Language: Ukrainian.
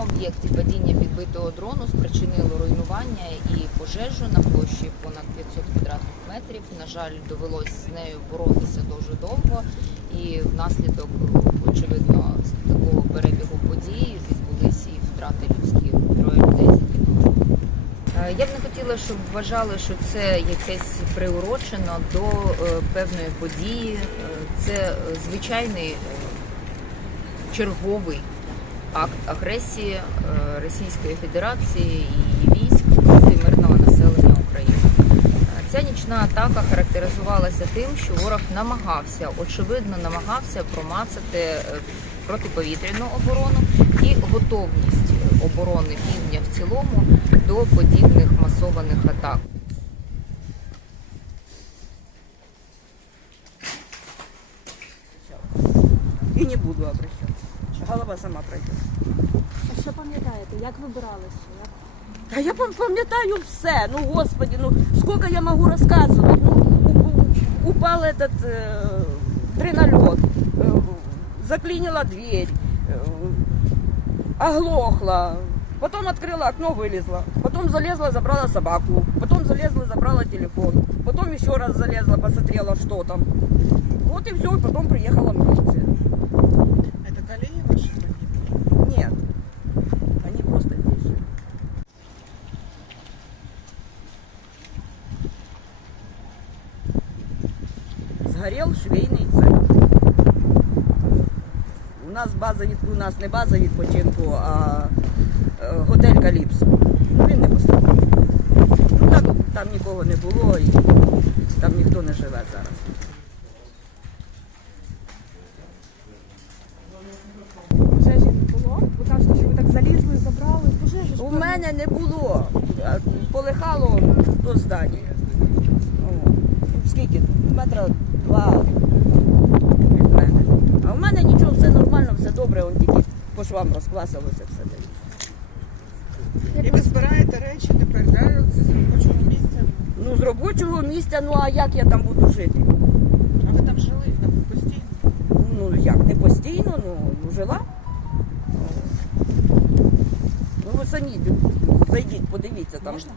об'єкті падіння підбитого дрону спричинило руйнування і пожежу на площі понад 500 квадратних метрів. На жаль, довелось з нею боротися дуже довго, і внаслідок, очевидно, такого перебігу подій відбулись і втрати людські троє людей. Я б не хотіла, щоб вважали, що це якесь приурочено до е, певної події. Е, Це е, звичайний черговий акт агресії е, Російської Федерації і військ проти мирного населення України. Е, Ця нічна атака характеризувалася тим, що ворог намагався, очевидно, намагався промацати е, протиповітряну оборону і готовність оборони півдня в цілому до подібних масованих атак. И не буду обращаться Голова сама пройдет. А що пам'ятаєте? Як вибиралися? Як... Та я пам- пам'ятаю все. Ну, господи, ну сколько я могу рассказывать? Ну, у- у- упал этот э, тренолет, э, заклинила дверь, э, оглохла. Потом открыла окно, вылезла. Потом залезла, забрала собаку. Потом залезла, забрала телефон. Потом еще раз залезла, посмотрела, что там. Вот и все, и потом приехала милиция. Сгорел швейный цех. У нас база від у нас не база відпочинку, а е, готель Каліпсо. Ну, Він не пострадав. Ну так там нікого не було і там ніхто не живе зараз. Пожежі не було? Ви кажете, що ви так залізли, забрали пожежі. У мене не було. Полихало до здання. О, ну, Скільки? Метра два від мене. А у мене нічого, все нормально, все добре, он тільки по швам розкласилося все. далі. І ви збираєте речі тепер, да, з робочого місця? Ну, з робочого місця, ну а як я там буду жити? А ви там жили там постійно? Ну як, не постійно, ну жила. Ну ви самі зайдіть, подивіться там. Можна?